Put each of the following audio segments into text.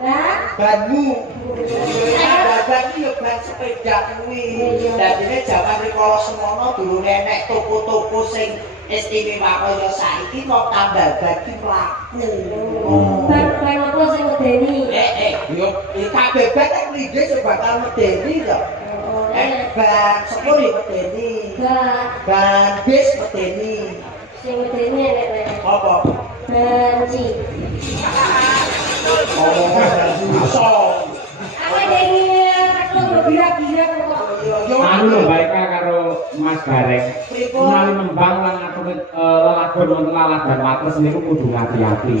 Banmu. Ban iki yo ban sepeda kuwi. Dadine jaman rikala semono dulu nenek toko-toko sing istimewa kaya saiki kok tambal ban ki mlaku. Ban apa sing medeni? Yo kabeh ban nek mlinggih yo bakal medeni to. Ban sepur yo medeni. Ban bis medeni. Sing medeni nek Apa? banci. Aku dene aku birak-birak kok. Anu baik karo Mas Gareng. Menawi nembang lan ngatur lelagon wonten laladan wates niku kudu ngati-ati.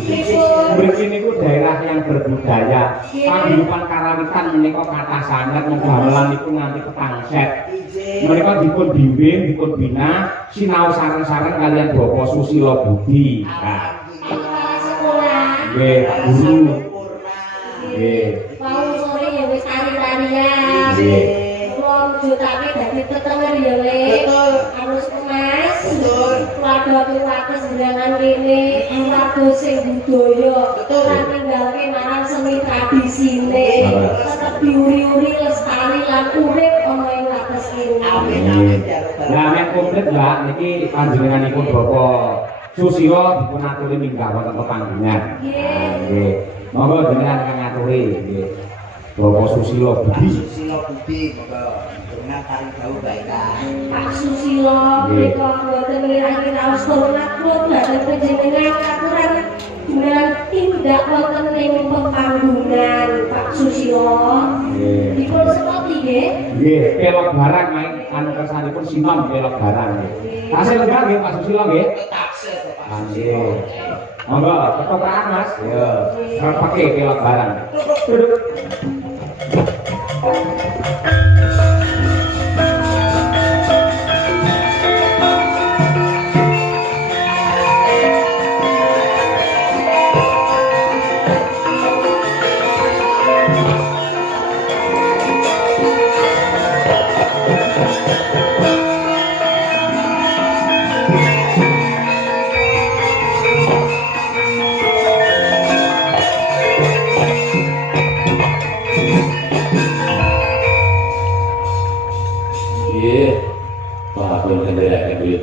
Mriki niku daerah yang berbudaya. Paguyuban karawitan menika kathah sanget gamelan niku nganti kepangset. Mereka dipun bimbing, dipun bina, sinau sareng-sareng kalian Bapak Susilo Budi. Nggih, guru. Nggih. Mau sore ya wis tari-tarian. Nggih. Kula mujudake dadi tetenger ya, Lek. Betul. Harus Mas. Betul. Keluarga jenengan kene, keluarga sing budaya. Betul. Lan ninggalke marang seni tradisine. Tetep diuri-uri lestari lan urip ana ing wates kene. Amin amin ya rabbal Lah nek komplit Mbak niki panjenenganipun Bapak Susilo dipun aturi minggah wonten pepanggengan. Nggih. Monggo jenengan kang ngaturi nggih. Bapak Susilo Budi. Susilo Budi monggo dengan paring jauh baikkan. Pak Susilo menika boten ngirani raos hormat kula dhateng panjenengan aturan dengan tindak wonten ing pepanggungan Pak Susilo. Nggih. Dipun sekopi nggih. Nggih, kelok barang main anu kersanipun sinom kelok barang nggih. Tasih lenggah nggih Pak Susilo nggih. Taksir Pak. Nggih. Monggo ketoprak Mas. Ya, repeke kelok barang. Duduk.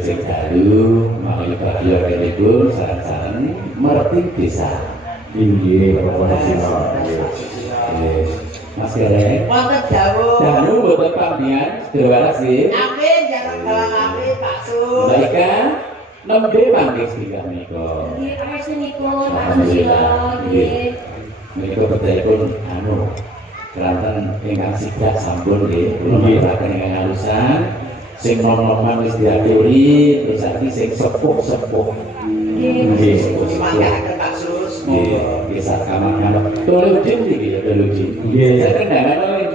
sing dalu makanya bagi organikum saran-saran merti desa inggih Bapak Susilo. Mas Gareng Wonten dawuh. dalu boten pambian sedaya waras nggih. Amin jarang galang amin Pak Sus. Baika nembe panggih singkah menika. Nggih, pamestanipun Pak Susilo nggih. Menika bedhaipun anu kelantan ingkang sidak sampun nggih. Kula maturaken ingkang halusan sing nom-noman wis diaturi terus saiki sing sepuh-sepuh. Nggih, Mangkaraken Pak Sus. nggih, bisa kamar-kamar. Tulujin iki ya tulujin. Nggih. Saya kendala oleh.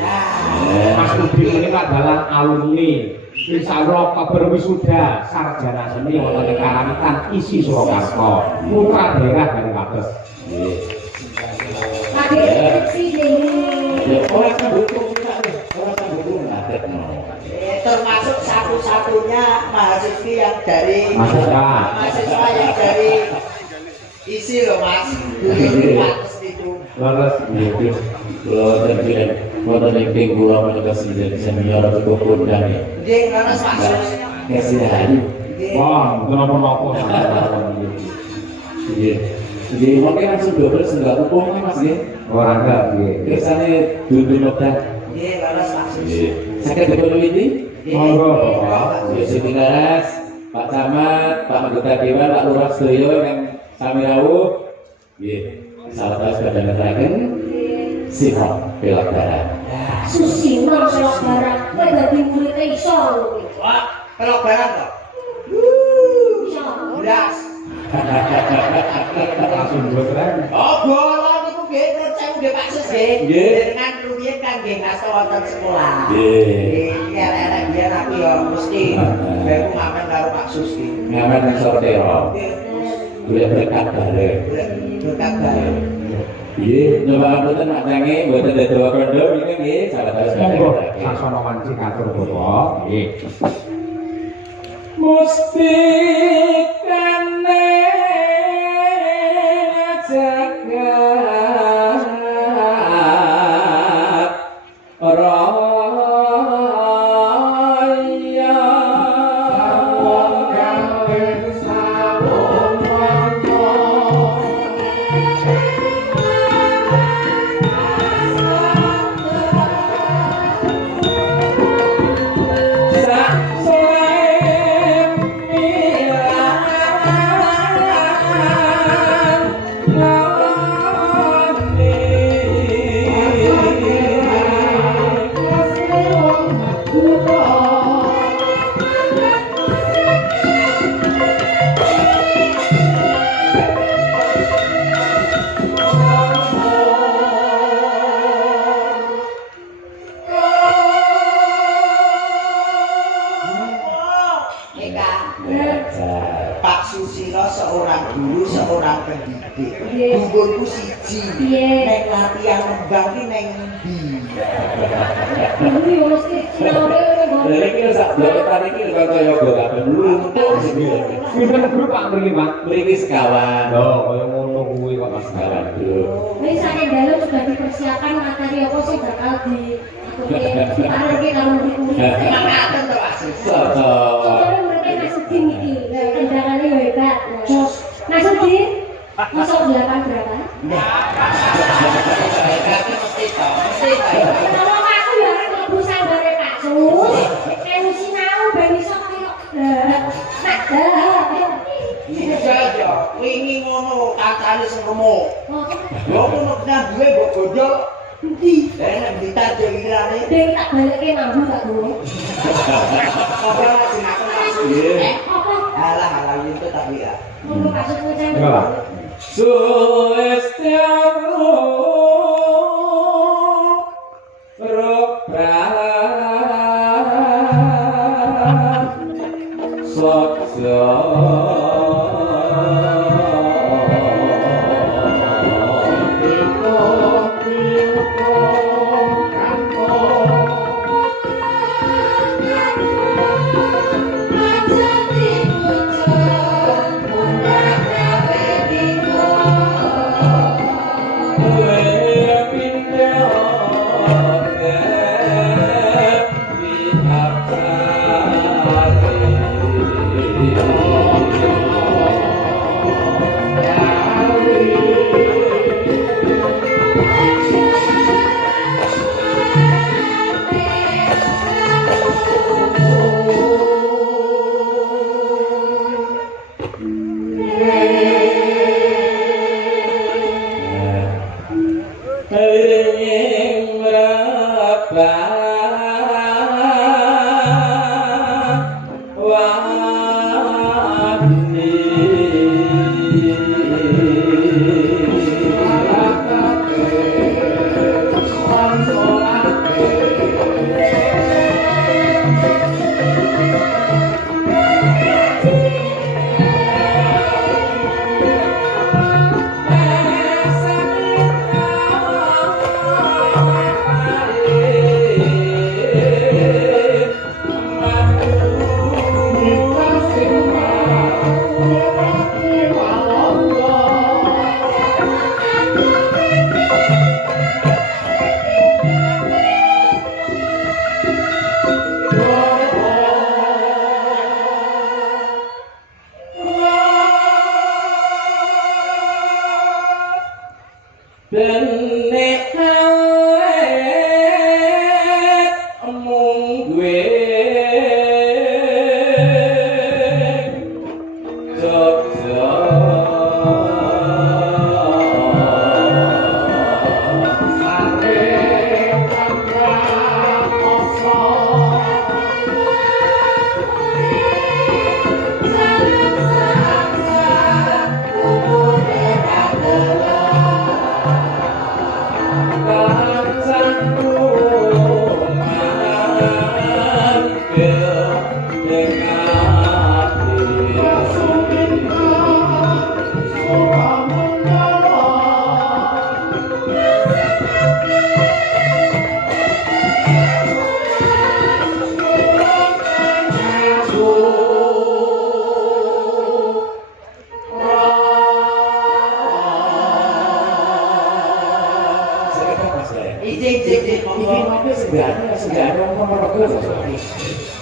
Nah, Mas Budi menika adalah alumni Insya Allah berwisuda sarjana seni wonten ing Karawitan isi Surakarta putra daerah dari Wates. Nggih. Lagi skripsi nggih. Ya ora sambung ora sambung ngadekno. termasuk satu-satunya mahasiswi yang dari Mahasiswa yang dari isi loh Mas. Dulu Wates itu. Leres nggih. Kula terbilang wonten ing ping kula menika senior cukup kondang ya. Nggih, ngono Pak Sus. Kasihan. Nggih. Wah, kenapa-napa Nggih. Nggih, mungkin langsung double senggak hukum Mas nggih. ora enggak nggih. Kersane dulu noda. Nggih, ngono Pak Sus. Nggih. Saged dipunwiti? Monggo Bapak. Nggih, sing laras Pak Camat, Pak Anggota Dewan, Pak Lurah sedaya yang sami rawuh. Nggih. Salah satu ngeteraken sifat pelakbaran. Susino selok barang, kowe dadi murid iso lho. Wah, pelok barang kok. Iso. Belas. Langsung keren. Oh, bolong iku nggih menurut saya nggih Pak Sus nggih. Nggih. Dengan rumiyin kan nggih ngasta wonten sekolah. Nggih. Nggih, elek-elek biyen aku ya mesti aku ngamen karo Pak Sus iki. Ngamen nang Sortero. Nggih. Boleh berkat bareng. Berkat bareng. Nggih, nyoba mboten nak tangi, mboten dawa kondo iki nggih, salah satu Monggo sasana wanci katur Bapak. Nggih. Musti kene jagat siji. Piye? Nek latihan nembang ki neng ndi? Ini yo mesti sinaune Dari ini sak blok tarik ini kalau saya gak kabeh luntur sendiri. Sinten grup Pak mriki Pak? Mriki sekawan. Loh, kaya ngono kuwi kok Mas Sekawan Gareng. grup. Ini saya dalam sudah dipersiapkan materi apa sih bakal diparingi kalau dikumpul. Makaten to Asis. Soto. Soalnya mereka Nasudin iki, tendangannya ya hebat. Jos. Nasudin, masuk 8 berapa? Kaki mesti to, mesti to. Kalau aku ya harus mlebu sambare Pak Sus. Kayak sinau ben iso kaya Iya yo, wingi ngono kancane sing remuk. Lho ngono kena duwe mbok godhol endi? Nek ditajo ikirane. Dewi tak balikke mambu tak dulu. Apa lajeng aku langsung. Apa? Alah alah itu tapi ya. Ngono maksudmu saya. Enggak, Pak. Suestiano Rokra Sokso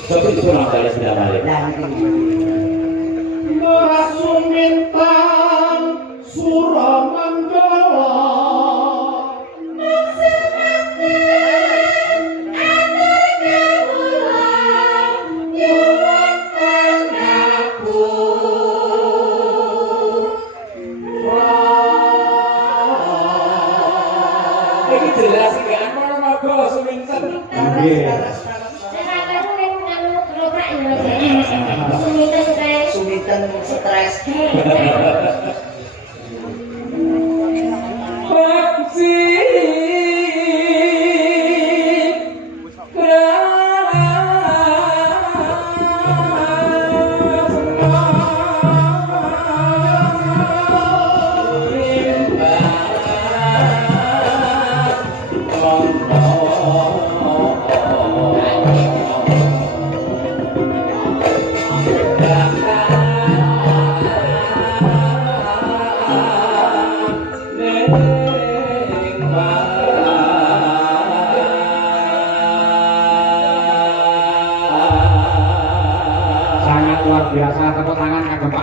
Tapi itu orang kali sudah balik. Merasumintan Suramanggawa Ini jelas kan Mononogo Suminten. Suminten stres.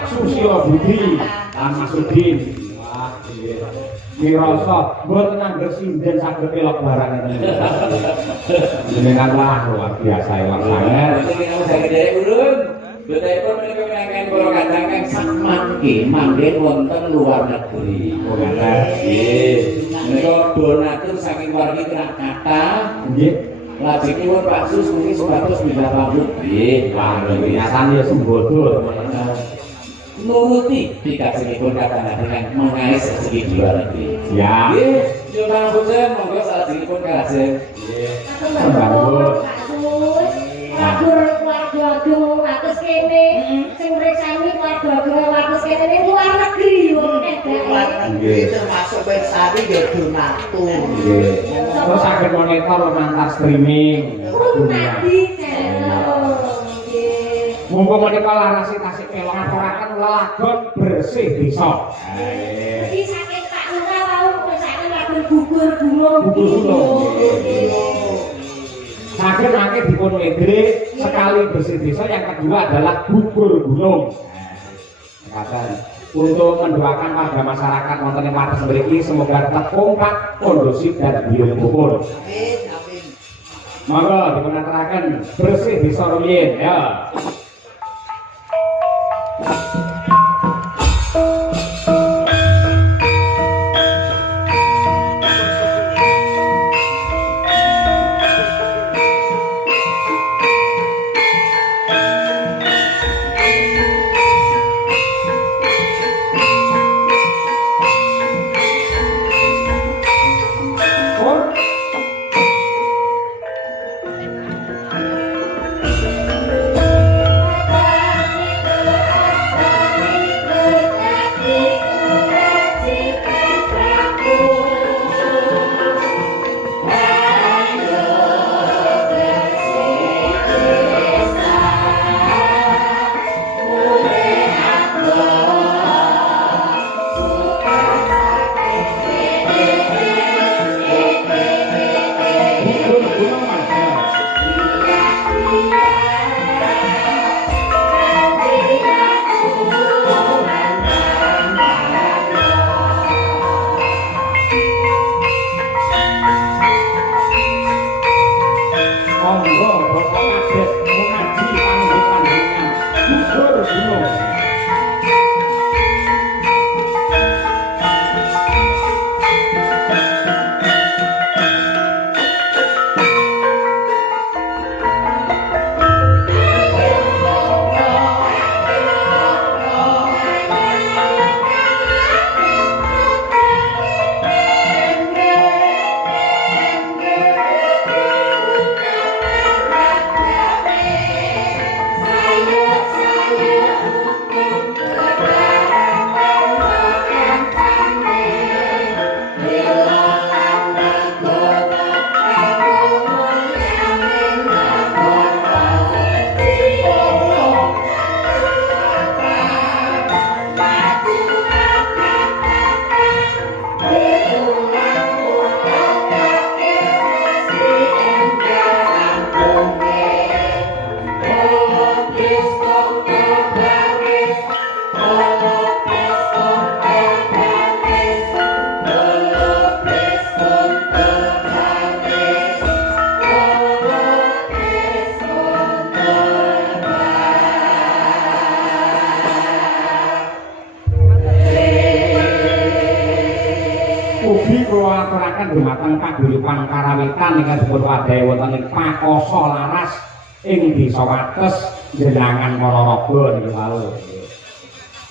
Susilo Budi lan Mas Udin. Wah, nggih. Mirasa mboten angger sinden saged elok barang ngeten. Jenengan lah luar biasa elok sanget. Jenengan saged derek urun. Betapun menika menangkan para kadang kang sak mangke manggen wonten luar negeri. Oh, ngaten. Nggih. Menika donatur saking wargi Krakata. Nggih. Lajengipun Pak Sus mungkin sebatas bila pamit. Nggih, Wah, biasane sembodo. Nuruti dikasihipun kata dengan mengais rezeki di luar negeri. Ya. Nggih, nyuwun pangapunten monggo salajengipun kalajeng. Nggih. Sembahun Pak Sus. Keluarga Agung atus kene sing mriksani keluarga Agung atus kene ning luar negeri wong luar negeri termasuk bersari ya donatur. Nggih. Terus saged monitor lumantar streaming. Tadi channel. Nggih. Mumpung menika larasi tasik elok ngaturaken lelagon bersih desa. Iki saking Pak Lurah wau misalkan lagu gugur gunung. Saged mangke dipun ngedre sekali bersih desa, yang kedua adalah gugur gunung. Untuk mendoakan warga masyarakat wonten ing wates mriki semoga tetap kompak, kondusif dan biyung rukun. Amin, amin. Monggo dipun aturaken bersih desa rumiyin ya. dumateng paguyuban karawitan ingkang dipun wadahi wonten ing Pakoso Laras ing Desa Wates Jenangan Ponorogo niki wau.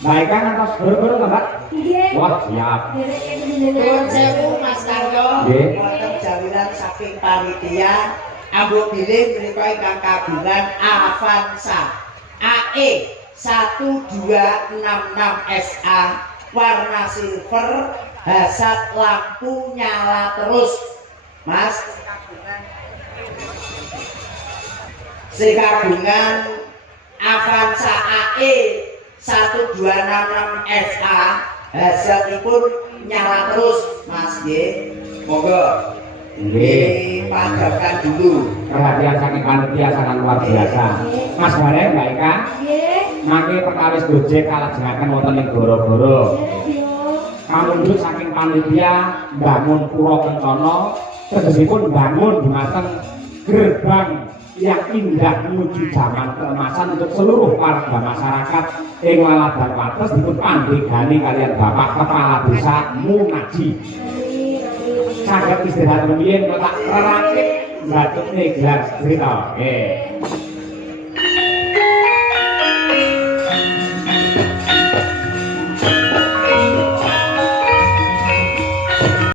Baik kan ngantos buru-buru to, Mbak? Nggih. Wah, siap. Nuwun sewu Mas Karyo, Nggih. wonten jawilan saking panitia ambuh bilih menika ingkang kagungan Avanza AE 1266 SA warna silver, hasad lampu nyala terus, Mas. Sing kagungan Avanza AE 1266 SA hasilipun nyala terus, Mas nggih. Monggo Nggih, padamkan dulu. perhatian saking panitia sangat luar biasa. Mas Bareng, Mbak Eka. Nggih. mangke perkawis gojek kalajengaken wonten ing goro-goro. Kamundhut saking panitia bangun pura kencana tegesipun bangun dumateng gerbang yang indah menuju zaman keemasan untuk seluruh warga masyarakat ing Laladan Wates dipun pandhegani kalian Bapak Kepala Desa Munaji. Saged istirahat rumiyin kok tak rakit batuk gelar cerita. Nggih.